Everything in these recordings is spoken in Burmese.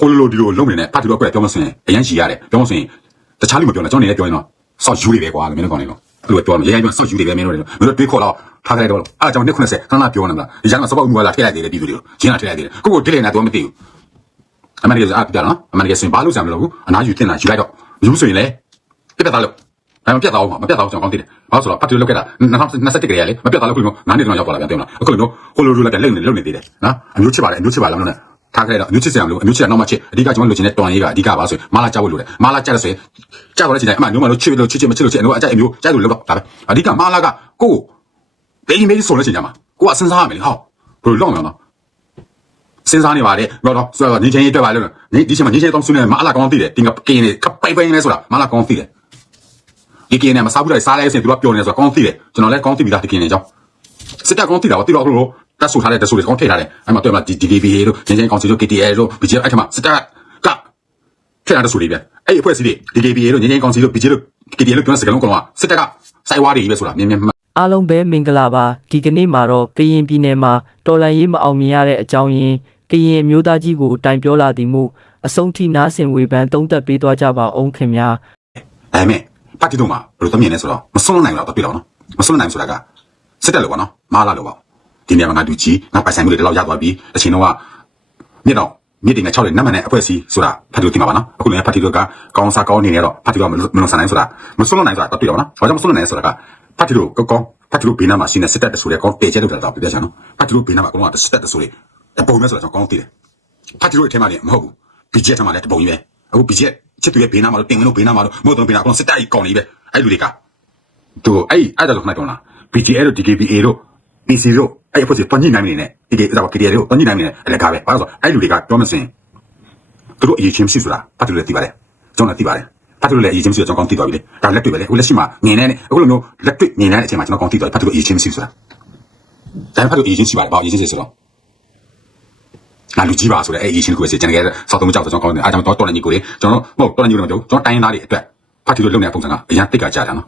ဟိုလိုလိုဒီလိုလုံးနေနဲ့ဖတ်တီတော့ကွက်ပြောမစင်အရင်ရှိရတယ်ပြောမစင်တခြားလူမပြောနဲ့ကျွန်တော်နေလည်းပြောရင်တော့ဆော့ယူတွေပဲကွာမင်းတို့ကောင်းနေတော့သူကပြောတယ်ရဲရဲဆော့ယူတွေပဲမင်းတို့လည်းမင်းတို့တွေးခေါ်တော့ထားခဲ့တော့အားကြောင့်190ခဏပြောနေမလားဒီကျမ်းမှာစပောက်မြွာလာထည့်လိုက်တယ်ပြည်သူတွေကိုကျင်းလာထည့်လိုက်တယ်ကိုကိုတိလေနေတော့မသိဘူးအမေရိကန်ကပြနော်အမေရိကန်စင်ဘာလို့ဆံမလို့အနာယူတင်လာယူလိုက်တော့ယူဆိုရင်လေပြတ်တာလို့အဲ့မပြတ်တော့မပြတ်တော့ကျွန်တော်ကောင်းသိတယ်ဘာလို့ဆိုတော့ဖတ်တီလောက်ခဲ့တာ2021ကလေးလေမပြတ်တော့လို့ခုမျိုး9နှစ်တော့ရောက်သွားလာပြန်တယ်မလားအခုလိုမျိုးဟိုလိုလိုလည်းလုံနေလုံနေသေးတယ်နော်အမျိုးချစ်ပါလေအမျိုးချစ်ပါလားလို့ ထားခဲ့တော့အမျိုးချစ်စရာမလိုအမျိုးချစ်ကနောက်မှချစ်အဓိကကျွန်တော်လိုချင်တဲ့တွန်ရေးကအဓိကပါဆိုရင်မာလာကြောက်လို့လိုတယ်မာလာကြောက်လို့ဆိုရင်ကြောက်တော့တဲ့အချိန်တိုင်းအမှမျိုးမလို့ချစ်လို့ချစ်ချစ်မချစ်လို့ချစ်အမျိုးအကြိုက်အမျိုးကြိုက်လို့လောက်တော့ဒါပဲအဓိကမာလာကကိုကိုဒိမေးဆိုလို့ချိန်ကြမှာကိုကစဉ်းစားရမယ်လေဟောဘယ်လိုလုပ်မလဲနော်စဉ်းစားနေပါလေတော့တော့ဆိုတော့ညီချင်းရေးတွေ့ပါလို့ညီဒီချိန်မှာညီချင်းတောင်းဆွနေမာလာကောင်းသိတယ်တင်ကကင်းနေကပိုင်ပိုင်နေဆိုတာမာလာကောင်းသိတယ်ဒီကင်းနေမှာစားဘူးလိုက်စားလိုက်ဆိုရင်သူကပြောနေဆိုတော့ကောင်းသိတယ်ကျွန်တော်လည်းကောင်းသိပြီးသားဒီကင်းနေကြောင်းစစ်တပ်ကောင်းသိတာပါတိတော့လို့ တက်ဆူထားတဲ့တက်ဆူတွေကောင်းထည့်ထားတယ်အဲ့မှာတွေ့မှာဒီ DDB တို့ငင်းချင်းကောင်စီတို့ KTL တို့ BGF အဲ့ထမှာစစ်တပ်ကထည့်ထားတဲ့ဆူတွေပြန်အဲ့ဒီအဖွဲ့အစည်းတွေ DDB တို့ငင်းချင်းကောင်စီတို့ BGF တို့ KTL တို့ပြောတဲ့စကားလုံးကတော့စစ်တပ်ကစိုက်ဝါးတွေပဲဆိုတာမြင်မြင်မှန်အားလုံးပဲမင်္ဂလာပါဒီကနေ့မှာတော့ကရင်ပြည်နယ်မှာတော်လန်ရေးမအောင်မြင်ရတဲ့အကြောင်းရင်းကရင်အမျိုးသားကြီးကိုတိုင်ပြောလာသည်မို့အဆုံးထိနားဆင်ဝေဖန်သုံးသပ်ပေးသွားကြပါအောင်ခင်ဗျာအဲ့မဲ့ပါတီတို့မှာဘယ်လိုသမြင်လဲဆိုတော့မစွန့်နိုင်တော့တော့တွေ့တော့နော်မစွန့်နိုင်ဆိုတာကစစ်တပ်လို့ပေါ့နော်မာလာလို့ပေါ့ ဒီနေရာမှာငါဒူကြီးငါပိုင်ဆိုင်မှုတွေတလောက်ရသွားပြီအချိန်တော့ကမြစ်တော့မြစ်တင်နဲ့6တဲ့နံပါတ်နဲ့အဖွဲ့အစည်းဆိုတာဖတ်တီတို့သိမှာပါနော်အခုလည်းဖတ်တီတို့ကကောင်းစားကောင်းနေနေတော့ဖတ်တီတို့ကမလွန်ဆန်နိုင်ဆိုတာမစွန့်နိုင်ဆိုတာတော့တွေ့တော့နော်ဘာကြောင့်မစွန့်နိုင်ဆိုတာကဖတ်တီတို့ကောကောင်းဖတ်တီတို့ဘေးနားမှာရှိနေစစ်တပ်တဆိုတဲ့ကောင်းတေကျဲလို့တော့ပြပြချင်နော်ဖတ်တီတို့ဘေးနားမှာကောင်းကစစ်တပ်တဆိုတဲ့ပုံမဲ့ဆိုတာကျွန်တော်ကောင်းသိတယ်ဖတ်တီတို့အထက်မှာလည်းမဟုတ်ဘူးဘီဂျက်ထက်မှာလည်းတပုံကြီးပဲအခုဘီဂျက်ချစ်သူရဲ့ဘေးနားမှာလို့တင်ငင်းလို့ဘေးနားမှာလို့မဟုတ်တော့ဘေးနားအကုန်စစ်တပ်ကြီးကောင်းနေပဲအဲ့လူတွေကသူအဲ့အဲ့ဒါတော့ခဏတော့လား BGA တို့ DKBA တို့ PC တို့အဲ့အဖွဲ့စီပညိနိုင်နေနဲ့ဒီဒီဒါက KDA တို့ပညိနိုင်နေအဲ့လည်းကားပဲဘာလို့ဆိုအဲ့လူတွေကပြောမစင်သူတို့အရေးချင်းမရှိဆိုတာဖတ်တီတို့လည်းသိပါတယ်ကျွန်တော်လည်းသိပါတယ်ဖတ်တီတို့လည်းအရေးချင်းမရှိတော့ကျွန်တော်ကောင်းသိသွားပြီလေဒါလက်တွေ့ပဲလေအခုလက်ရှိမှာငင်နေနေအခုလိုမျိုးလက်တွေ့ငင်နေတဲ့အချိန်မှာကျွန်တော်ကောင်းသိသွားပြီဖတ်တီတို့အရေးချင်းမရှိဆိုတာဒါဖတ်တီတို့အရေးချင်းရှိပါတယ်ဘာအရေးချင်းရှိဆိုတော့ငါလူကြီးပါဆိုတဲ့အဲ့အရေးချင်းကိုပဲစီကျွန်တော်ကစောက်တုံးကြောက်တော့ကောင်းတယ်အားကြောင့်တော့တော်တယ်ညီကိုလေကျွန်တော်မဟုတ်တော်တယ်ညီကိုမတို့ကျွန်တော်တိုင်းရင်းသားတွေအတွက်ဖတ်တီလို့လုပ်နေတဲ့ပုံစံကအရင်တိတ်ကကြာတာနော်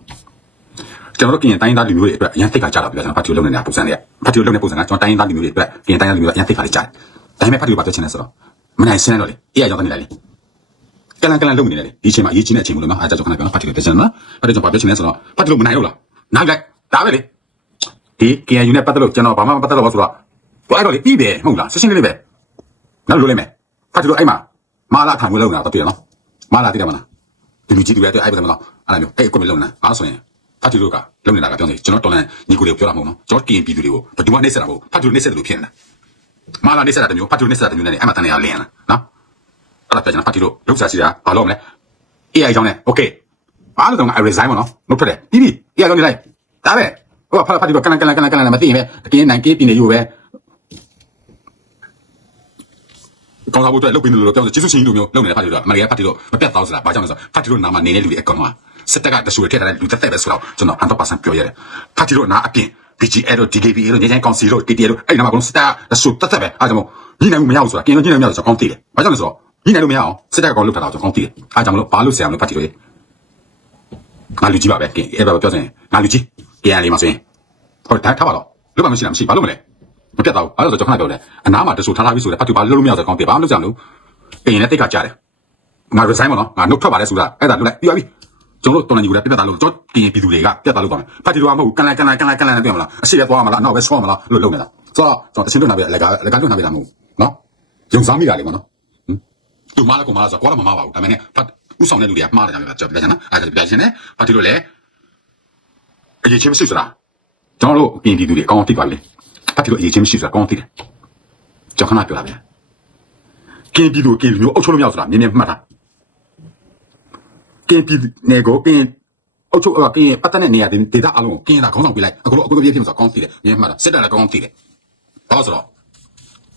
ကျွန်တော်တို့ကရင်တိုင်းရင်းသားလူမျိုးတွေအတွက်အရင်တိတ်ကကြာတာပြကျွန်တော်ဖတ်တီလို့လုပ်နေတဲ့ပုံစံတွေကဖတ်တီလို့လုပ်နေတဲ့ပုံစံကကျွန်တော်တိုင်းရင်းသားလူမျိုးတွေအတွက်ကရင်တိုင်းရင်းသားလူမျိုးကအရင်တိတ်ကကြာတယ်ဒါပေမဲ့ဖတ်တီလို့ဘာပြောချင်လဲဆိုတော့မနိုင်စင်းတော့လေအေးအကြောင်းတနေလိုက်လေကလန်ကလန်လုပ်နေတယ်လေဒီအချိန်မှာအရေးကြီးတဲ့အချိန်မလို့နော်အားကြောင့်ခဏပြောဖတ်တီလို့ပြောချင်တယ်နော်ဖတ်တီကျွန်တော်ဘာပြောချင်လဲဆိုတော့ဖတ်တီလို့မနိုင်လို့လားနိုင်လိုက်ဒါပဲလေဒီ KNU နဲ့ပတ်သက်လို့ကျွန်တော်ဘာမှမပတ်သက်တော့ဘူးဆိုတော့ဘာအဲ့တော့လေပြီးပဲမဟုတ်လားရှင်းရှင်းလေးလေးပဲနောက်လိုလိုက်မယ်ဖတ်ကြည့်လို့အဲ့မှာမာလာထိုင်ဝင်လုံနေတာတော့တွေ့ရနော်မာလာတိတယ်မလားဒီလူကြီးတွေအဲ့အဲ့ဘယ်မှာအဲ့လိုမျိုးအဲ့ကွက်မလုံနေတာအားဆိုရင် ဖတ်ကြည့်လို့ကလုံနေတာကပြောနေကျွန်တော်တော်လန်ညီကိုတွေကိုပြောတာမဟုတ်နော်ကျွန်တော်ကင်ပြည်သူတွေကိုဘယ်သူမှနှိမ့်ဆက်တာမဟုတ်ဖတ်ကြည့်လို့နှိမ့်ဆက်တယ်လို့ဖြစ်နေတာမာလာနှိမ့်ဆက်တာတမျိုးဖတ်ကြည့်လို့နှိမ့်ဆက်တာတမျိုးနဲ့အဲ့မှာတန်နေရလင်းလားနော်အဲ့ဒါပြကျွန်တော်ဖတ်ကြည့်လို့လုံစားစီတာဘာလို့မလဲ AI ကြောင့်နဲ့ okay ဘာလို့တော့ငါ resign မနော်နှုတ်ထွက်တယ်ပြီးပြီ AI ကြောင့်နေလိုက်ဒါပဲဟိုဖတ်ဖတ်ကြည့်လို့ကလန်ကလန်ကလန်ကလန်မသိရင်ပဲအကင်းနိုင်ကေးတင်နေယူပဲကောင်းစားဖို့အတွက်လုပ်ပေးနေလို့ပြောဆိုကျေးဇူးရှင်ကြီးတို့မျိုးလုပ်နေတဲ့ဖတ်တီတို့အမေရိကန်ဖတ်တီတို့မပြတ်တော့စလားဘာကြောင့်လဲဆိုတော့ဖတ်တီတို့နာမှာနေတဲ့လူတွေအကောင်က စစ်တပ်ကတဆူရထည့်ထားတဲ့လူသက်သက်ပဲဆိုတော့ကျွန်တော်100%ပြောရတယ်ဖတ်တီတို့နာအပြင် BGA တို့ DKBA တို့ညချမ်းကောင်စီတို့ KTA တို့အဲ့ဒီနာမှာကစစ်တပ်တဆူသက်သက်ပဲအားကြောင့်မို့ညနိုင်မှုမရဘူးဆိုတာကင်းလို့ညနိုင်မရဘူးဆိုတော့ကောင်းသိတယ်ဘာကြောင့်လဲဆိုတော့ညနိုင်လို့မရအောင်စစ်တပ်ကကောင်လုပ်ထားတာကျွန်တော်ကောင်းသိတယ်အားကြောင့်မလို့ဘာလို့ဆရာမလို့ဖတ်တီတို့ငါလူကြီးပါပဲကင်းအဲ့ဘာပြောစင်ငါလူကြီးကင်းရလေးမှာဆိုရင်ဟောထားထားပါတော့လုပ်ပါမရှိလားမရှိဘာလို့မလဲမပြတ်တော့ဘူးအဲ့ဒါဆိုကျွန်တော်ခဏပြောတယ်အနားမှာတဆူထားထားပြီးဆိုတယ်ဖတ်တူဘာလို့လို့မရဆိုကောင်းတယ်ဘာမှမလုပ်ကြဘူးအရင်နဲ့တိတ်ခါကြတယ်ငါ resign မနော်ငါနှုတ်ထွက်ပါတယ်ဆိုတာအဲ့ဒါလုပ်လိုက်ပြီးပါပြီ ကျွန်တော်တို့တော်နေယူတယ်ပြတ်တာလို့ကျွန်တော်ပြင်ပြည်သူတွေကပြတ်တာလို့ကောင်းတယ်ဖတ်တူကမဟုတ်ကန်လိုက်ကန်လိုက်ကန်လိုက်ကန်လိုက်ပြန်မလားအရှိရသွားမလားနောက်ပဲဆောမလားလို့လုပ်နေတာဆိုတော့ကျွန်တော်တချင်းလွတ်နာပြလက်ကလက်ကလွတ်နာပြတာမဟုတ်နော်ယုံစားမိတာလေမနော်သူမလာကမလာဆိုတော့မမပါဘူးဒါပေမဲ့ဖတ်ဥဆောင်တဲ့လူတွေကမှားတယ်ကြာပြကြနော်အဲ့ဒါပြချင်းနဲ့ဖတ်တူလို့လေအရေးချင်းမရှိဆိုတာကျွန်တော်တို့ပြင်ပြည်သူတွေအကောင်းသိပါလေဖတ်တူလို့အရေးချင်းမရှိဆိုတာကောင်းသိတယ်ကျွန်တော်ခဏပြောတာဗျာကင်းပြည်သူကင်းလူမျိုးအုပ်ချုပ်လို့မရဘူးဆိုတာမြင်မြင်မှတ်တာ ကင်းပြည်နေကိုကင်းအုပ်ချုပ်ကင်းပတ်သက်တဲ့နေရာဒေသအလုံးကိုကင်းလာခေါင်းဆောင်ပြလိုက်အခုလိုအခုလိုပြည့်ပြည့်ဆိုတော့ကောင်းသိတယ်မြင်မှတ်တာစစ်တပ်လည်းကောင်းသိတယ်ဘာလို့ဆိုတော့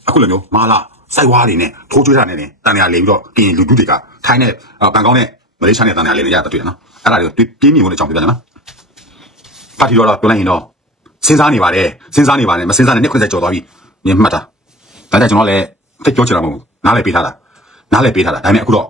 အခုလိုမျိုးမာလာစိုက်ဝါးတွေနဲ့ထိုးကျွေးတာနဲ့တန်ရာလေပြီးတော့ကင်းလူထုတွေကထိုင်းနဲ့ဘန်ကောက်နဲ့မလေးရှားနဲ့တန်ရာလေနေရတာတွေ့တယ်နော်အဲ့ဒါတွေပြင်းပြင်းဝင်တဲ့အကြောင်းပြပြတယ်နော်ပါတီတော်တော့ပြောလိုက်ရင်တော့စဉ်းစားနေပါတယ်စဉ်းစားနေပါတယ်မစဉ်းစားနဲ့နှစ်ခွင့်ဆက်ကြော်သွားပြီမြင်မှတ်တာဒါကြောင့်ကျွန်တော်လည်းတိတ်ပြောချင်တာမဟုတ်ဘူးနားလည်းပေးထားတာနားလည်းပေးထားတာဒါပေမဲ့အခုတော့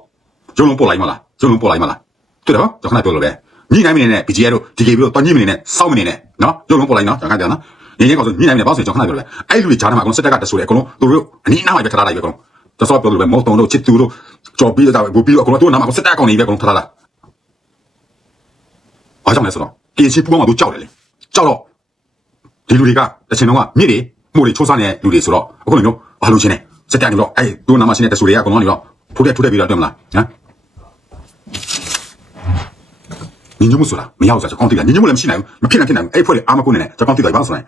ရုံလုံးပို့လိုက်မလားရုံလုံးပို့လိုက်မလား တွေ့တယ်နော်ကျွန်တော်ခဏပြောလို့ပဲညနိုင်မနေနဲ့ BGA တို့ DKB တို့တော်ညိမနေနဲ့စောက်မနေနဲ့နော်ရုံလုံးပို့လိုက်နော်ကျွန်တော်ခဏပြောနော်ညနေကောဆိုညနိုင်မနေပေါ့ဆိုကျွန်တော်ခဏပြောလို့ပဲအဲ့လူတွေဂျားထဲမှာအကုန်စစ်တပ်ကတဆူတယ်အကုန်လုံးသူတို့အနီးအနားမှာပဲထားလိုက်ပဲအကုန်လုံးတဆော့ပြောလို့ပဲမောတုံတို့ချစ်သူတို့ကြော်ပြီးတော့ဘူပြီးတော့အကုန်လုံးတို့နာမကိုစစ်တပ်ကောင်နေပဲအကုန်လုံးထားလာအားကြောင့်လဲဆိုတော့ကင်စီပူအောင်တို့ကြောက်တယ်လေကြောက်တော့ဒီလူတွေကတချင်တော့ကမြစ်တွေမှုတွေချိုးစားနေတဲ့လူတွေဆိုတော့အခုလိုမျိုးဘာလို့ချင်းနေစစ်တပ်ကတော့အဲ့တို့နာမရှိနေတဲ့တဆူတွေကအကုန်လုံးနေတော့ထိုးတဲ့ထိုးတဲ့ပြီးတော့တယ်မလားဟမ် ညီညွတ်မှုဆိုတာမရောက်စားကြောင်းတိကညီညွတ်မှုလည်းမရှိနိုင်ဘူးမဖြစ်နိုင်ဖြစ်နိုင်ဘူးအဲ့ဖွဲ့တွေအာမကုနေနဲ့ကြောင်းတိကဘာလို့ဆိုရင်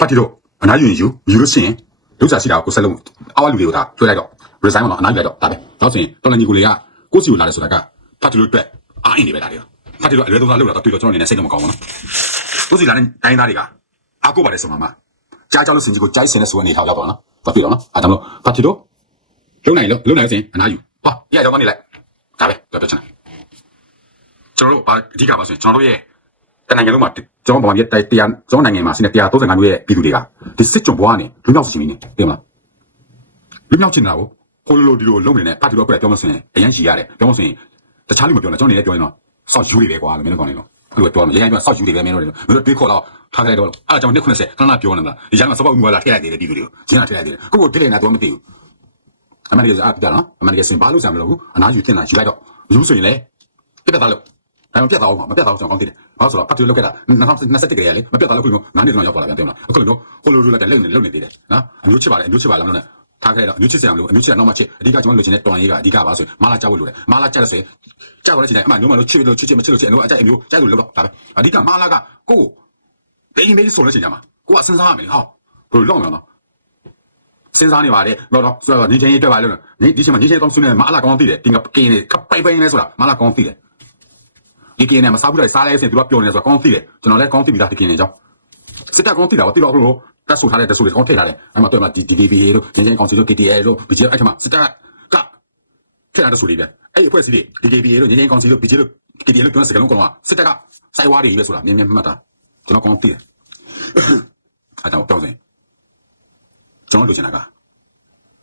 ပါတီတို့အနာယူရင်ယူယူလို့ရှိရင်ဒုစရရှိတာကိုဆက်လုံးအောက်လူတွေကိုဒါတွေ့လိုက်တော့ resign တော့အနာယူလိုက်တော့ဒါပဲနောက်ဆိုရင်တော်လန်ညီကိုလေးကကိုစီကိုလာတယ်ဆိုတာကပါတီတို့အတွက်အားအင်းနေပဲဒါတွေပါတီတို့အလွယ်သုံးစားလုပ်တာတွေ့တော့ကျွန်တော်အနေနဲ့စိတ်တော့မကောင်းဘူးနော်ကိုစီလာတဲ့တိုင်းသားတွေကအာကိုပါတယ်ဆိုမှမှကြားကြောက်လို့စင်ကြီးကိုကြိုက်စင်တဲ့ဆိုအနေထားရောက်တော့နော်ဘာဖြစ်တော့နော်အဲဒါမလို့ပါတီတို့လုံနိုင်လို့လုံနိုင်လို့စင်အနာယူဟာရရတော့နေလိုက်ဒါပဲတော့ပြချင်တယ် ကျွန်တော်တို့ဘာအဓိကပါဆိုရင်ကျွန်တော်တို့ရဲ့တနိုင်ငံလုံးမှာကျွန်တော်ဘာမှပြတိုက်တရားကျွန်တော်နိုင်ငံမှာစနေ135မျိုးရဲ့ပြည်သူတွေကဒီစစ်ကြုံဘွားနေလူမျိုးစုချင်းနေပြင်မလားလူမျိုးချင်းတာကိုဟိုလိုလိုဒီလိုလုံးနေတဲ့ပါတီတို့ကပြောမစင်အရင်ရှိရတယ်ပြောမစင်တခြားလူမပြောနဲ့ကျွန်တော်နေလည်းပြောရင်တော့ဆော့ယူတွေပဲကွာလို့မင်းတို့ကောင်းနေတော့အဲ့လိုပြောမယ်ရရင်ပြောဆော့ယူတွေပဲမင်းတို့တွေမင်းတို့တွေးခေါ်တော့ထားခဲ့တော့အဲ့ကြောင့်နှစ်90ခဏပြောနေတာဒီကျမ်းမှာစပောက်ငွေလာထည့်လိုက်တယ်ပြည်သူတွေကိုကျင်းလာထည့်လိုက်တယ်ကိုကိုတိလိုက်နေတာတော့မသိဘူးအမေရိကန်ကနော်အမေရိကန်စင်ဘာလို့ဆံမလို့အနားယူတင်လာယူလိုက်တော့ယူဆိုရင်လေပြတ်တာလို့ အဲ့မပြတ်တော့ဘူးမပြတ်တော့ကျွန်တော်ကောင်းသိတယ်ဘာလို့ဆိုတော့ဖတ်တူလောက်ခဲ့တာ2021ကလေးလေမပြတ်တော့လို့ခုမျိုးငါးနှစ်တော့ရောက်ပါလာပြန်တယ်မလားအခုလိုမျိုးဟိုလိုလိုလိုက်လုံနေလုံနေသေးတယ်နော်အမျိုးချစ်ပါလေအမျိုးချစ်ပါလားမလို့ထားခဲ့တော့အမျိုးချစ်စရာမလိုအမျိုးချစ်တာတော့မှချစ်အဓိကကျွန်တော်လိုချင်တဲ့တော်ရေးကအဓိကပါဆိုမာလာကြောက်လို့လေမာလာကြောက်လို့ဆိုရင်ကြောက်တော့ချင်တယ်အမှမျိုးမလို့ချစ်လို့ချစ်ချစ်မချစ်လို့ချစ်အမျိုးအကြိုက်အမျိုးကြိုက်လို့လောက်ဒါပဲအဓိကမာလာကကိုကိုဒိန်းမေးဆိုလို့ချင်ကြမှာကိုကစဉ်းစားရမယ်ဟောဘယ်လိုလုပ်မလဲနော်စဉ်းစားနေပါတယ်တော့တော့ဆိုတော့နေချင်းရေးတွေ့ပါလို့နေဒီချိန်မှာနေချင်းကောင်းဆွနေမာလာကောင်းသိတယ်ဒီကကင်းနေကပိုင်ပိုင်နေဆိုတာမာလာကောင်းသိတယ် ဒီကင်းနဲ့မစားဘူးတော့စားလိုက်ရင်သူကပြောနေဆိုတော့ကောင်းသိတယ်ကျွန်တော်လည်းကောင်းသိပြီးသားဒီကင်းနေကြောင်းစစ်တပ်ကောင်းသိတာပါတိတော့အခုလိုတက်ဆူထားတဲ့တက်ဆူတွေကောင်းထည့်ထားတယ်အဲ့မှာတွေ့မှာဒီ DDB တို့ငင်းချင်းကောင်စီတို့ KTL တို့ BJ အဲ့ထမှာစစ်တပ်ကထည့်ထားတဲ့ဆူတွေပဲအဲ့ဒီအဖွဲ့အစည်းတွေ DDB တို့ငင်းချင်းကောင်စီတို့ BJ တို့ KTL တို့ပြောတဲ့စကားလုံးကတော့စစ်တပ်ကစိုက်ဝါးတွေပဲဆိုတာမြင်မြင်မှတ်တာကျွန်တော်ကောင်းသိတယ်အဲ့တော့တော့စင်ကျွန်တော်လိုချင်တာက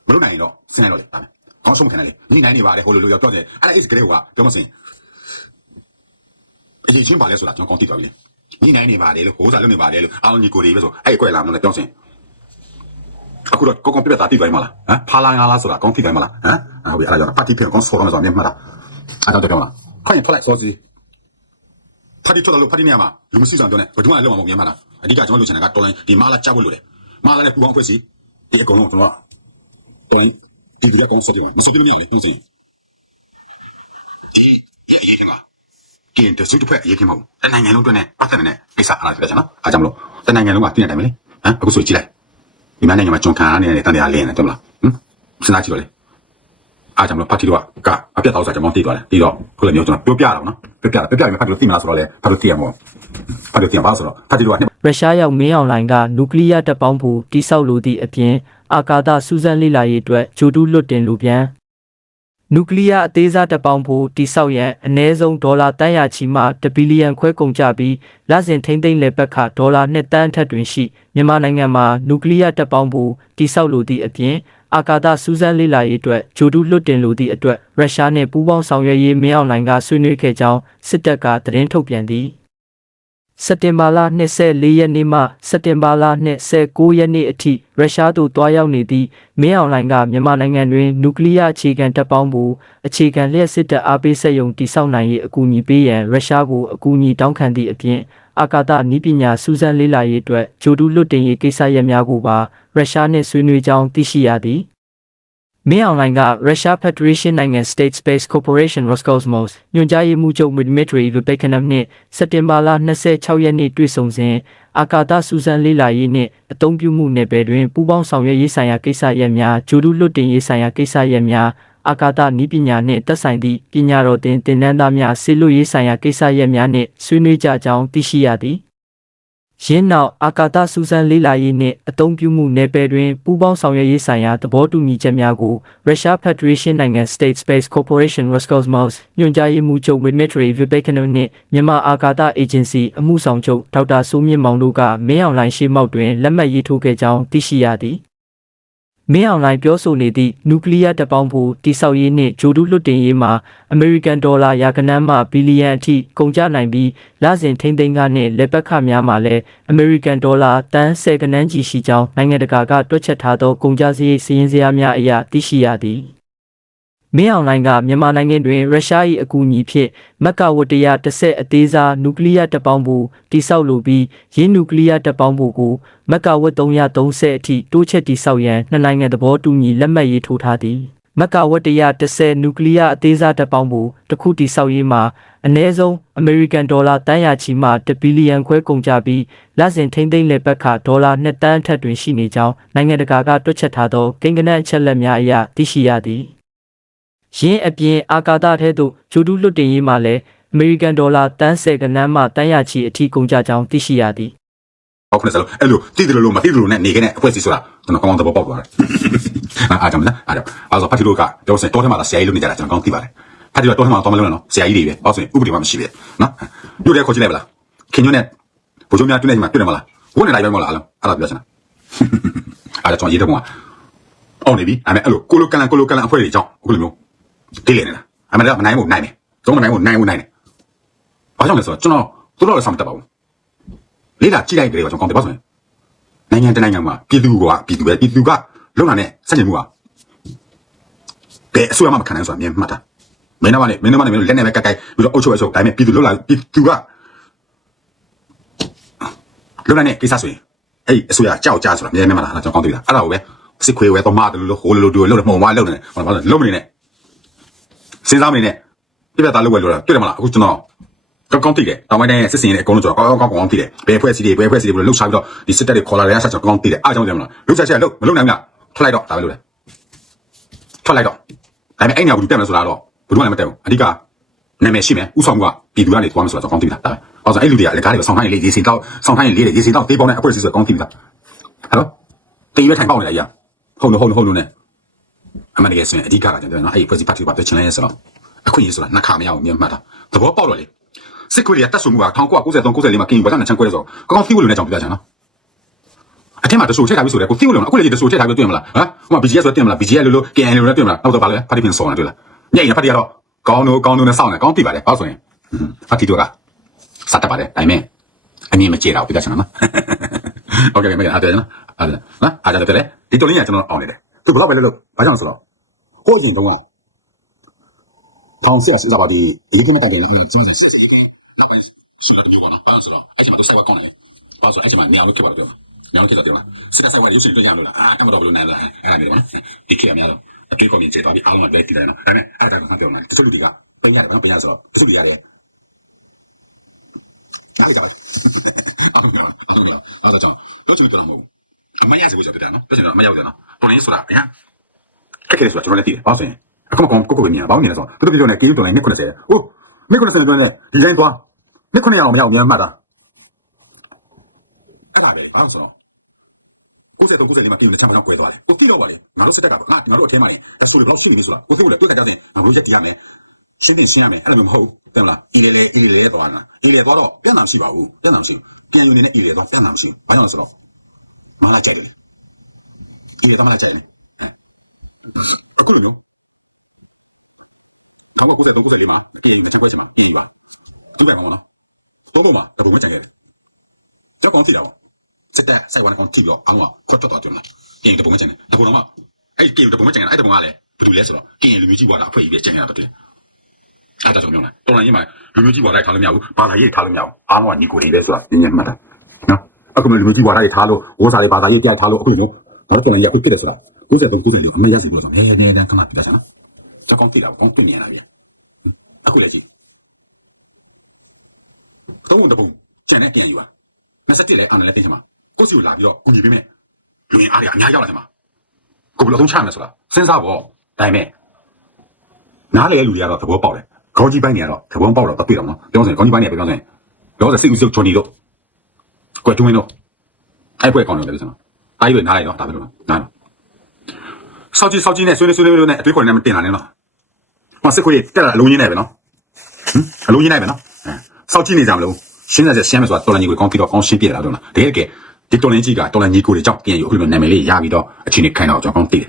မလုပ်နိုင်ရင်တော့ဆင်းလိုက်တော့လေပါမယ်ကောင်းဆုံးခံတယ်လေညီနိုင်နေပါတယ်ဟိုလိုလိုပြောကြတယ်အဲ့ဒါ is great ကပြောမစင် အရေးချင်းပါလဲဆိုတာကျွန်တော်ကောင်းသိသွားပြီလေညီနိုင်နေပါတယ်လို့ဟိုးစားလုပ်နေပါတယ်လို့အားလုံးညီကိုတွေပဲဆိုအဲ့အကွက်လာမလို့ပြောစင်အခုတော့ကောကောပြပြတာတိသွားမလားဟမ်ဖာလာငါလားဆိုတာကောင်းတိသွားမလားဟမ်ဟုတ်ပြီအဲ့ဒါကြောင့်ပါတီဖေကောင်းဆော်ရမယ်ဆိုတာမြင်မှတ်တာအဲ့တော့ပြောမလားခွင့်ထွက်လိုက်စောစီပါတီထွက်လို့ပါတီနေရာမှာလူမရှိဆောင်ပြောနေဘယ်သူမှလုံးအောင်မြင်မှတ်တာအဓိကကျွန်တော်လိုချင်တာကတော်လိုင်းဒီမာလာကြောက်ဖို့လိုတယ်မာလာနဲ့ပူပေါင်းဖွဲ့စီဒီအကုန်လုံးကျွန်တော်ကတော်လိုင်းဒီဒီကကောင်းစောတယ်မရှိတယ်မင်းလေသူစီဒီရရရမှာ ကင်းတစုတစ်ဖက်ရေးခင်မဟုတ်တနိုင်ငံလုံးတွင်းနဲ့ပတ်သက်နေတဲ့ကိစ္စအားဖြစ်တယ်နော်အားကြောင့်မလို့တနိုင်ငံလုံးကသိနေတယ်မလေဟမ်အခုဆိုကြည့်လိုက်ဒီမနိုင်ငံမှာကျွန်ခံရနေတဲ့တန်တရားလင်းနေတယ်မလားဟမ်စဉ်းစားကြည့်တော့လေအားကြောင့်မလို့ပါတီတော့ကအပြတ်တော့စားကျွန်တော်သိသွားတယ်ပြီးတော့ခုလည်းမျိုးကျွန်တော်ပြောပြတာပေါ့နော်ပြောပြတာပြောပြရင်ပါတီတော့သိမလားဆိုတော့လေပါတီသိရမှာပါတီသိရပါဆိုတော့ပါတီတော့ရုရှားရောက်မင်းအောင်လှိုင်ကနျူကလ িয়ার တပ်ပေါင်းဖို့တိစောက်လိုသည့်အပြင်အာကာသစူးစမ်းလေ့လာရေးအတွက်ဂျိုတူးလွတ်တင်လိုပြန် နျူကလ িয়ারအသေးစားတပ်ပေါင်းဖို့တိစောက်ရန်အနည်းဆုံးဒေါ်လာတန်းရာချီမှ1ဘီလီယံခွဲကုန်ကြပြီးလစဉ်ထိမ့်သိမ့်လက်ဘက်ကဒေါ်လာ2တန်းထက်တွင်ရှိမြန်မာနိုင်ငံမှာနျူကလ িয়ার တပ်ပေါင်းဖို့တိစောက်လိုသည့်အပြင်အာကာသစူးစမ်းလေ့လာရေးအတွက်ဂျိုတူးလွတ်တင်လိုသည့်အတွက်ရုရှားနှင့်ပူးပေါင်းဆောင်ရွက်ရေးမင်းအောင်လှိုင်ကဆွေးနွေးခဲ့ကြောင်းစစ်တပ်ကသတင်းထုတ်ပြန်သည် စက်တင်ဘာလ24ရက်နေ့မှစက်တင်ဘာလ29ရက်နေ့အထိရုရှားသို့တွားရောက်နေသည့်မင်းအောင်လှိုင်ကမြန်မာနိုင်ငံတွင်နျူကလ িয়ার အခြေခံတပ်ပေါင်းမှုအခြေခံလျှက်စစ်တပ်အားပေးစက်ရုံတည်ဆောက်နိုင်ရေးအကူအညီပေးရန်ရုရှားကိုအကူအညီတောင်းခံသည့်အပြင်အာကာသနည်းပညာစူးစမ်းလေ့လာရေးအတွက်ဂျိုတူးလွတ်တင်ရေးကိစ္စရပ်များကိုပါရုရှားနှင့်ဆွေးနွေးကြောင်းသိရှိရသည် မင်းအောင်လှိုင်က Russia Federation နိုင်ငံ State Space Corporation Roscosmos ညွှန်ကြားရေးမှူးချုပ် Dmitry Lubekhanov နှင့်စက်တင်ဘာလ26ရက်နေ့တွေ့ဆုံစဉ်အာကာသစူးစမ်းလေ့လာရေးနှင့်အသုံးပြုမှုနယ်ပယ်တွင်ပူးပေါင်းဆောင်ရွက်ရေးဆိုင်ရာကိစ္စရပ်များဂျိုဒူးလွတ်တင်ရေးဆိုင်ရာကိစ္စရပ်များအာကာသနည်းပညာနှင့်သက်ဆိုင်သည့်ပညာတော်သင်သင်တန်းသားများဆေလွတ်ရေးဆိုင်ရာကိစ္စရပ်များနှင့်ဆွေးနွေးကြကြောင်းသိရှိရသည် ယင်းနောက်အာကာသစူးစမ်းလေ့လာရေးနှင့်အသုံးပြုမှုနယ်ပယ်တွင်ပူးပေါင်းဆောင်ရွက်ရေးဆိုင်ရာသဘောတူညီချက်များကို Russia Federation နိုင်ငံ State Space Corporation Roscosmos ညွှန်ကြားရေးမှူးချုပ် Dmitry Vibekhanov နှင့်မြန်မာအာကာသ Agency အမှုဆောင်ချုပ်ဒေါက်တာစိုးမြင့်မောင်တို့ကမင်းအောင်လှိုင်ရှေ့မှောက်တွင်လက်မှတ်ရေးထိုးခဲ့ကြောင်းသိရှိရသည် မင်းအောင်လှိုင်ပြောဆိုနေသည့်နျူကလ িয়ার တပ်ပေါင်းဖို့တိဆောက်ရေးနှင့်ဂျိုဒူးလွတ်တင်ရေးမှာအမေရိကန်ဒေါ်လာရာခိုင်နှန်းမှဘီလီယံအထိကုန်ကျနိုင်ပြီးလစဉ်ထိမ့်သိမ်းကနှင့်လက်ပတ်ခများမှာလည်းအမေရိကန်ဒေါ်လာတန်း10ကနန်းကြီးရှိကြောင်းနိုင်ငံတကာကတွက်ချက်ထားသောကုန်ကျစရိတ်စည်ရင်းစရာများအရသိရှိရသည် မင်းအောင်လိုင်းကမြန်မာနိုင်ငံတွင်ရုရှား၏အကူအညီဖြင့်မက်ကဝတ္တရတစ်ဆက်အသေးစားနျူကလ িয়ার တပ်ပေါင်းဖို့တိစောက်လိုပြီးရင်းနျူကလ িয়ার တပ်ပေါင်းဖို့ကိုမက်ကဝတ်330အထိတိုးချက်တိစောက်ရန်နှစ်နိုင်ငံသဘောတူညီလက်မှတ်ရေးထိုးထားသည်မက်ကဝတ္တရတစ်ဆက်နျူကလ িয়ার အသေးစားတပ်ပေါင်းဖို့တစ်ခုတိစောက်ရေးမှာအနည်းဆုံးအမေရိကန်ဒေါ်လာတန်းရာချီမှ1ဘီလီယံခွဲကုန်ကြပြီးလစဉ်ထိမ့်သိမ့်လက်ပတ်ခဒေါ်လာ2တန်းအထက်တွင်ရှိနေကြောင်းနိုင်ငံတကာကတွက်ချက်ထားသောကိန်းဂဏန်းအချက်လက်များအရသိရှိရသည် ရင်းအပြင်အာကာသထဲသို့ဂျိုဒူးလွတ်တင်ရေးမှာလည်းအမေရိကန်ဒေါ်လာတန်း10ကနန်းမှတန်းရချီအထိကုန်ကြကြောင်းသိရှိရသည်ဟောက်ခနဲ့စလို့အဲ့လိုတိတယ်လို့မတိတယ်လို့နဲ့နေခဲ့တဲ့အဖွဲ့အစည်းဆိုတာကျွန်တော်ကောင်းကောင်းသဘောပေါက်သွားတယ်အားကြောင့်လားအားကြောင့်အားဆိုဖတ်တီတို့ကတော့စင်တော်ထဲမှာဆရာကြီးလုပ်နေကြတာကျွန်တော်ကောင်းသိပါတယ်ဖတ်တီတို့တော်ထဲမှာတော်မလို့နော်ဆရာကြီးတွေပဲဟောဆိုရင်ဥပဒေမှမရှိပဲနော်ညို့တဲ့ခေါ်ကြည့်လိုက်ပါလားခင်ညွန်းနဲ့ဘိုးချုံများတွေ့နေမှာတွေ့တယ်မလားဘိုးနေလိုက်ပဲမလားအားလုံးအဲ့ဒါပြောချင်တာအားကြောင့်ရေးတဲ့ကောင်ကအော်နေပြီအဲ့မဲ့အဲ့လိုကိုလိုကန်လန်ကိုလိုကန်လန်အဖွဲ့တွေကြောင့်အခုလိုမျိုး တိလေနေတာအမှန်တော့မနိုင်ဘူးနိုင်တယ်သုံးမနိုင်ဘူးနိုင်ဘူးနိုင်တယ်ဘာကြောင့်လဲဆိုတော့ကျွန်တော်တို့တော့ဆောင်တက်ပါဘူးလေးလာကြည့်လိုက်ကြတယ်ကျွန်တော်ကောင်းတယ်ပါဆိုရင်နိုင်ငံတနိုင်ငံမှာပြည်သူကပြည်သူပဲပြည်သူကလုံလာနဲ့စက်ကျင်မှုကဘယ်အစိုးရမှမခံနိုင်ဆိုတာမြင်မှတ်တာမင်းတို့ကလည်းမင်းတို့ကလည်းလက်နဲ့ပဲကက်ကိုက်ပြီးတော့အုပ်ချုပ်အုပ်ချုပ်ဒါပေမဲ့ပြည်သူလုံလာပြည်သူကလုံလာနဲ့ကိစ္စဆိုရင်အဲ့အစိုးရကြောက်ကြဆိုတာမြင်မြင်မှတ်တာကျွန်တော်ကောင်းတယ်လားအဲ့ဒါကိုပဲစစ်ခွေဝဲတော့မတယ်လို့ဟိုလိုတူလို့မှုံမလုံနေတယ်ဘာလို့လုံမနေနဲ့ စဉ်းစားမနေနဲ့ပြပြသားလုပ်ဝဲလို့တွေ့တယ်မလားအခုကျွန်တော်ကောင်းကောင်းသိတယ်။တောင်ပိုင်းတိုင်းရဲ့စစ်စင်ရေးအကုန်လုံးကျွန်တော်ကောင်းကောင်းကောင်းကောင်းသိတယ်။ဘယ်ဖွဲ့စီတွေဘယ်ဖွဲ့စီတွေဘယ်လိုလှုပ်ရှားပြီးတော့ဒီစစ်တပ်တွေခေါ်လာတဲ့ဆက်ကျွန်တော်ကောင်းသိတယ်။အားကြောင့်ကြမလား။လှုပ်ရှားချက်လှုပ်မလှုပ်နိုင်ဘူးလား။ထွက်လိုက်တော့ဒါပဲလို့လေ။ထွက်လိုက်တော့ဒါပေမဲ့အဲ့ညာဘူးတက်မယ်ဆိုတာတော့ဘယ်သူမှလည်းမတက်ဘူး။အဓိကနာမည်ရှိမယ်။ဥဆောင်ကပြည်သူကနေသွားမယ်ဆိုတော့ကျွန်တော်ကောင်းသိတာ။ဒါပဲ။ဟောဆိုအဲ့လူတွေကလည်းကားတွေဆောင်းထိုင်းလေးရေစီတော့ဆောင်းထိုင်းလေးရေစီတော့တေးပေါင်းတဲ့အဖွဲ့အစည်းဆိုတော့ကောင်းသိပြီလား။ဟယ်လိုတေးရွက်ထိုင်ပေါက်နေတာကြီး။ဟုတ်လို့ဟုတ်လို့ဟုတ်လို့ ਨੇ အမှန်တကယ်ဆိုရင်အဓိကကကျွန်တော်နော်အဲ့ဒီဖွဲ့စည်းဖတ်ပြီးပါပြချင်လဲဆိုတော့အခွင့်အရေးဆိုတာနှစ်ခါမရအောင်မြန်မာတာသဘောပေါက်တော့လေစစ်ခွေတွေကတက်ဆုံမှုက1993 94မှာကင်းဘာသာနဲ့ချန်ခွဲဆိုတော့ကောင်းကောင်းသိဖို့လိုနေကြောင်ပြပြချင်နော်အထက်မှာတဆိုချက်ထားပြီးဆိုတယ်ကိုသိဖို့လိုနော်အခုလေတဆိုချက်ထားပြီးတွေ့မလားဟမ်ဟိုမှာ BGS ဆိုတွေ့မလား BGS လို့လို့ KN လို့တွေ့မလားနောက်တော့ဗာလဲဖတ်ပြီးပြန်စောင်းတယ်တွေ့လားညရင်ဖတ်ရတော့ကောင်းတို့ကောင်းတို့နဲ့စောင့်တယ်ကောင်းသိပါတယ်ဘာဆိုရင်ဖတ်ပြီးတော့ကစတတ်ပါတယ်ဒါပေမဲ့အမြင်မကျေတာကိုပြပြချင်နော်ဟုတ်ကဲ့မင်းအားတယ်နော်အားတယ်နော်အားကြတယ်ဒီတော်လေးကကျွန်တော်အောင်နေတယ်သူဘယ်တော့ပဲလုပ်လို့ဘာကြောင့်ဆိုတော့ ဟိုအရင်တုန်းကထောင်ဆက်စစ်စားပါဒီအရေးကမတိုင်ခင်ကျွန်တော်စစ်စစ်ဆိုတော့မျိုးကတော့ပါဆိုတော့အဲ့ဒီမှာတော့ဆိုင်ဝကောင်းတယ်ပါဆိုအဲ့ဒီမှာနေအောင်လုပ်ခဲ့ပါတော့နေအောင်လုပ်ခဲ့တော့စစ်တပ်ဆိုင်ဝရုပ်ရှင်တွေ့ရလို့လားအာအမတော်ဘလို့နိုင်လားအဲ့ဒါမျိုးနော်ဒီခေတ်အများတော့အတွေ့အကြုံကျေတော့ဒီအားလုံးကလက်တည်တယ်နော်ဒါနဲ့အားဒါကပြောနေတချို့လူတွေကပြန်ရတယ်ပြန်ရဆိုတော့တချို့လူရတယ်အားရအားလုံးကအားလုံးကအားတော့ကြောင့်တော့ချင်ကြတာမဟုတ်ဘူးမရစေဘူးဆိုတော့နော်တော့ချင်တော့မရောက်တယ်နော်ပုံရင်းဆိုတာအရင် ခက်ခဲဆိုတာကျွန်တော်လည်းသိတယ်ဘာလို့ဆိုရင်အခုမှကိုကိုကိုမြင်ဘာလို့မြင်လဲဆိုတော့သူတို့ပြောနေကေးတုံလိုက်290အိုး290တွန်းနဲ့ဒီတိုင်းသွား290အောင်မရအောင်မြန်မှတ်တာအဲ့ဒါပဲဘာလို့ဆိုတော့ကိုယ်စက်တော့ကိုယ်စက်လေးမှာပြင်တဲ့ချမ်းချမ်းကွဲသွားတယ်ကိုပြည့်ရောက်ပါလေငါတို့စစ်တပ်ကငါငါတို့အထဲမှာရင်ဒါဆိုလို့ဘလောက်ရှိနေပြီဆိုတာကိုသိဖို့လေတွေ့ကြတဲ့ငါတို့ရက်တည်ရမယ်ရှင်းပြရှင်းရမယ်အဲ့လိုမျိုးမဟုတ်တယ်မလားအီလေလေအီလေလေတော့နာအီလေတော့ပြန်လာမရှိပါဘူးပြန်လာမရှိဘူးပြန်ယူနေတဲ့အီလေတော့ပြန်လာမရှိဘူးဘာလို့လဲဆိုတော့မလာကြိုက်တယ်အီလေတော့မလာကြိုက်တယ် အခုလိုမျိုးကောင်းကိုယ်စက်တော့ကိုယ်စက်လေးမှာပြင်နေချမ်းကွဲချင်မှာပြင်ပါဒီဘက်ကောင်နော်တော့တော့မှာတပုံမကြံရတယ်ကြောက်ကောင်းထိတာပေါ့စစ်တပ်စိုက်ဝါကောင်ထိပြီးတော့အောင်ကခွတ်ထွက်သွားကြမှာကင်းတပုံမကျန်တယ်တပုံတော့မှအဲ့ကင်းတပုံမကျန်တယ်အဲ့တပုံကလည်းဘယ်လိုလဲဆိုတော့ကင်းလူမျိုးကြီးဘွားလားအဖွဲ့ကြီးပဲကျန်ရတာပဲအဲ့ဒါကြောင့်ပြောလားတော်လိုင်းကြီးမှာလူမျိုးကြီးဘွားလိုက်ထားလို့မရဘူးဘာသာရေးထားလို့မရဘူးအားလုံးကညီကိုတွေပဲဆိုတာညင်ညင်မှတ်တာနော်အခုမျိုးလူမျိုးကြီးဘွားလိုက်ထားလို့ဝိုးစားလေးဘာသာရေးကြိုက်ထားလို့အခုမျိုးတော့တော်လိုင်းကြီးအခုဖြစ်တယ်ဆိုတာ 93 94အမေရစီလို့ဆိုရဲရဲနေနေခဏပြတာစမ်းကြောက်ကောင်းတိလာကောင်းတွေ့မြင်လာပြီအခုလည်းကြည့်တော့တပုံကျန်တဲ့ကင်းယူပါ27လဲအားနဲ့လည်းသိချင်ပါကိုယ့်စီကိုလာပြီးတော့ကူညီပေးမယ်လူရင်းအားတွေအများရောက်လာတယ်မှာကိုဘယ်လိုသုံးချမယ်ဆိုတာစဉ်းစားဖို့ဒါပေမဲ့နားလေလူတွေကတော့သဘောပေါက်တယ်ခေါင်းကြီးပိုင်းတွေကတော့သဘောပေါက်တော့တွေ့တော့နော်ပြောစင်ခေါင်းကြီးပိုင်းတွေပြောစင်ပြောစင်စိတ်ဦးစိတ်ချွန်နေတော့ကွယ်တွင်းတော့အဲ့ပွဲကောင်းတယ်လေကျွန်တော်အားရွယ်နားလိုက်တော့ဒါပဲလို့နားတော့ စောက်ကြီးစောက်ကြီးနဲ့ဆွေးနေဆွေးနေလို့နဲ့အတွေးခေါ်နေမှတင်လာနေတော့ဟောစစ်ခွေးတက်လာအလုံးကြီးနဲ့ပဲနော်ဟမ်အလုံးကြီးနဲ့ပဲနော်စောက်ကြီးနေကြမလို့ရှင်းရဆက်ရှင်းမယ်ဆိုတာတော်လည်းညီကိုကောင်းပြီးတော့ကောင်းရှင်းပြလာတော့နော်တကယ်တကယ်ဒီတော်လင်းကြီးကတော်လင်းကြီးကိုတွေကြောင့်ကင်ယူအခုလိုနာမည်လေးရပြီးတော့အချင်းနေခိုင်းတော့ကျွန်တော်ကောင်းသိတယ်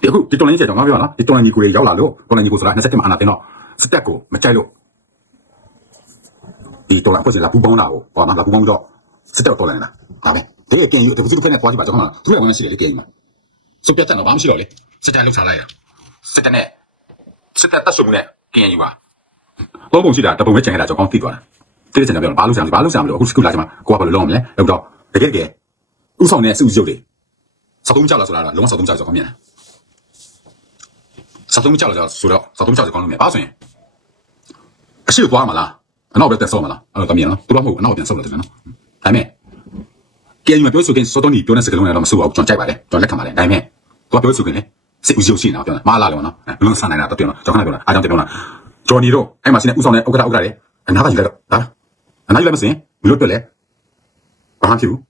ဒီအခုဒီတော်လင်းကြီးကျွန်တော်ပြောလားဒီတော်လင်းကြီးကိုတွေရောက်လာလို့တော်လင်းကြီးကိုဆိုတာ27မှာအာနာတင်တော့စတက်ကိုမကြိုက်လို့ဒီတော်လင်းဖွဲ့စလာပူပေါင်းတာကိုဟောနော်လာပူပေါင်းပြီးတော့စတက်တော်လင်းနေတာဒါပဲဒီကင်ယူဒီဘုသူဖက်နဲ့သွားကြည့်ပါကျွန်တော်ကသူ့ရဲ့ဝင်ရှိတယ်လေကင်ယူမှာ စုပ်ပြတ်တယ်တော့ဘာမှမရှိတော့လေစတက်လှုပ်ထားလိုက်ရစတက်နဲ့စတက်တက်ဆုံမှုနဲ့ကင်ယူပါဘောပုံရှိတာတပုံပဲကျန်ခဲ့တာကျွန်တော်ကောင်းသိသွားတာတိကျတယ်ပြောဘာလို့ဆရာမလဲဘာလို့ဆရာမလဲအခုစကူလာချင်မှာကိုကဘာလို့လုပ်မလဲလောက်တော့တကယ်တကယ်ဥဆောင်နေတဲ့စုစုရုပ်တွေစောက်သုံးကြောက်လာဆိုတာလုံးဝစောက်သုံးကြောက်ဆိုကောင်းမြင်တယ်စောက်သုံးကြောက်လာဆိုတော့စောက်သုံးကြောက်ဆိုကောင်းလို့မြင်ဘာဆိုရင်အရှိသွားမလားအနောက်ပဲတက်ဆော့မလားအဲ့တော့မြင်နော်သူတော့မဟုတ်အနောက်ပြန်ဆော့လို့တယ်နော်ဒါပေမဲ့ကဲယူမပြောဆိုခင်စောတော့နီပြောတဲ့စကားလုံးတွေတော့မဆိုးပါဘူးကျွန်တော်ကြိုက်ပါတယ်ကျွန်တော်လက်ခံပါတယ်ဒါပေမဲ့ သူကပြောဆိုခင်လေစစ်ဦးရုပ်ရှိနေတာပြောတယ်မာလာလို့နော်ဘလုံးဆန်နေတာတော့ပြောနော်ကျွန်တော်ခဏပြောတာအားကြောင့်ပြောတာဂျော်နီတို့အဲ့မှာစီနေဥဆောင်တဲ့ဥက္ကဋ္ဌဥက္ကဋ္ဌတွေအနာကယူလိုက်တော့ဒါအနာယူလိုက်မစင်မလို့တွေ့လေဘာမှဖြစ်ဘူး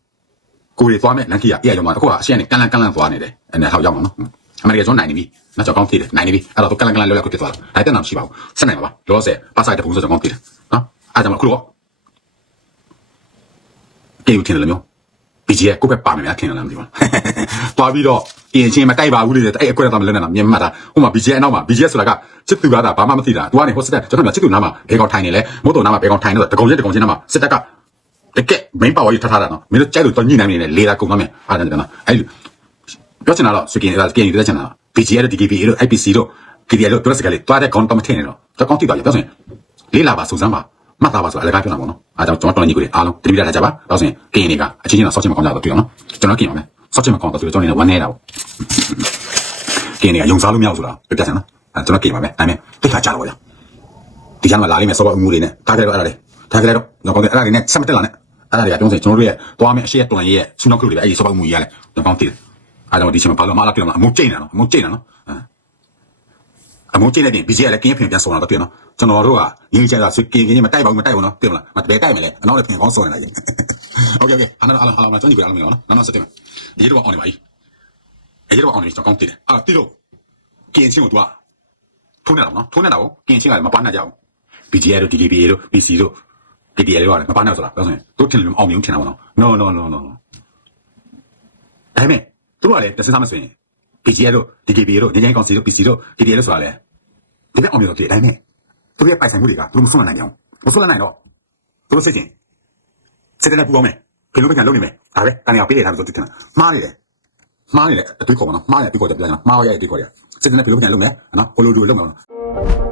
ကိုရီသွားမဲ့လန်ကီယာအေးရောမှာတခုကအရှက်နဲ့ကန်လန်ကန်လန်သွားနေတယ်အဲ့ဒါဟောက်ရောက်မှာနော်အမေရိကန်ကျွန်တော်နိုင်နေပြီနောက်ကြောင်ကောင်းသေးတယ်နိုင်နေပြီအဲ့တော့ကန်လန်ကန်လန်လောလောကိုပြစ်သွားတာဒါတက်တော့မရှိပါဘူးစနိုင်ပါပါလောဆယ်ပါဆိုင်တပုံစံကြောင်ကောင်းသေးတယ်နော်အဲ့ဒါမှခုတော့ကေယူထင်တယ်လို့မျိုး BGF ကိုပဲပါမယ်များခင်လားမသိဘူး။တွားပြီးတော့အရင်ချင်းမတိုက်ပါဘူးလေအဲ့အကွက်တော့မလွတ်နေတာမြင်မှတ်တာဟိုမှာ BGF အနောက်မှာ BGF ဆိုတာကချစ်သူကတာဘာမှမသိတာ။ तू ကနေဟိုစစ်တက်ကျွန်တော်ကချစ်သူနားမှာဘယ်ကောင်ထိုင်နေလဲမို့တော်နားမှာဘယ်ကောင်ထိုင်နေတော့တကောင်ချင်းတကောင်ချင်းနားမှာစစ်တက်ကတကက် main power ကြီးထထားတာနော်မင်းတို့ကြိုက်လို့တော့ညှိနိုင်နေတယ်လေတာကုန်သွားမယ်အားတယ်နော်အဲ့ပြောချင်တာတော့စကင်ကစကင်တွေတက်ချင်တာ BGF တို့ DKB တို့ IPC တို့ KDL တို့ပြောစကားလေးတွားတဲ့ကောင်တော့မထင်နဲ့တော့တကောင်တိတော့ပြောစင်လေးလာပါစုံစမ်းပါ မှတ်သားပါဆိုအလည်းပဲပြောတာပေါ့နော်အားကြောင့်ကျွန်တော်တော်ညီကိုအားလုံးတတိယထားကြပါတော့ဆိုရင်ကင်းနေကအချင်းချင်းတော့ဆော့ချင်မကောင်းကြတော့တွေ့အောင်နော်ကျွန်တော်ကင်းပါမယ်ဆော့ချင်မကောင်းတော့တွေ့ကျွန်တော်နေဝမ်းနေတာပေါ့ကင်းနေကယုံစားလို့မရဘူးဆိုတာပြပြချင်နော်အဲကျွန်တော်ကင်းပါမယ်အဲ့မဲ့တိတ်ခါကြတော့ဗျာဒီချမ်းမှာလာလိမ့်မယ်ဆော့ပါအမှုတွေနဲ့ထားကြတော့အဲ့ဒါတွေထားကြတော့တော့ကောင်းတယ်အဲ့ဒါတွေနဲ့ဆက်မတက်လာနဲ့အဲ့ဒါတွေကပြောစင်ကျွန်တော်တို့ရဲ့သွားမယ်အရှိရတော်ရဲ့ဆူနောက်ခုတွေပဲအဲ့ဒီဆော့ပါအမှုကြီးရတယ်တော့ကောင်းတည်အားကြောင့်ဒီချိန်မှာဘာလို့မလာပြမလားအမှုကျိန်တာနော်အမှုကျိန်တာနော် အမိုးကျင်းတဲ့ပြင် BJ ကလည်းကင်းဖင်ပြန်ဆော်လာတော့တွေ့နော်ကျွန်တော်တို့ကရင်းချင်တာဆွကင်းကင်းမတိုက်ပါဘူးမတိုက်ဘူးနော်တွေ့မလားမတပယ်တိုက်မယ်လေအနောက်လည်းဖင်ကောင်းဆော်နေတာကြီးโอเคโอเคဟာနာအားလုံးအားလုံးကျွန်တော်ဒီကအားလုံးနော်နော်ဆက်တယ်ရေတော့အောင်နေပါ ਈ ရေတော့အောင်နေကျွန်တော်ကောင်းတည်တယ်အာတိလို့ကင်းချင်းကိုတွားထုံးနေတာနော်ထုံးနေတာကိုကင်းချင်းကလည်းမပန်းနိုင်ကြဘူး BJ တို့ DDB တို့ PC တို့ DDL တို့ကလည်းမပန်းနိုင်ဆိုတာပြောဆိုရင်တို့ထင်လို့အောင်မြင်ထင်တာပေါ့နော် no no no no ဒါပေမဲ့တို့ကလည်းတစ်စမ်းမဆိုရင် BJ တို့ DKB တို့ငញ្ញကောင်စီတို့ PC တို့ DDL တို့ဆိုတာလေဒီကအောင်မျိုးတော့ဒီအတိုင်းနဲ့သူရဲ့ပိုင်ဆိုင်မှုတွေကသူမဆွနိုင်ကြအောင်မဆွနိုင်တော့သူစိတ်ချင်းစိတ်နဲ့ပူအောင်မယ်ဘယ်လိုပဲညာလုပ်နေမယ်ဒါပဲတန်ရပေးရတာဆိုတိတင်မှားနေတယ်မှားနေတယ်အတွေးခေါ်ပါနော်မှားနေတယ်အတွေးခေါ်တယ်ပြန်မှားရရဲ့အတွေးခေါ်တယ်စိတ်နဲ့ဘယ်လိုပဲညာလုပ်မယ်နော်ဘလိုလိုလုပ်မယ်နော်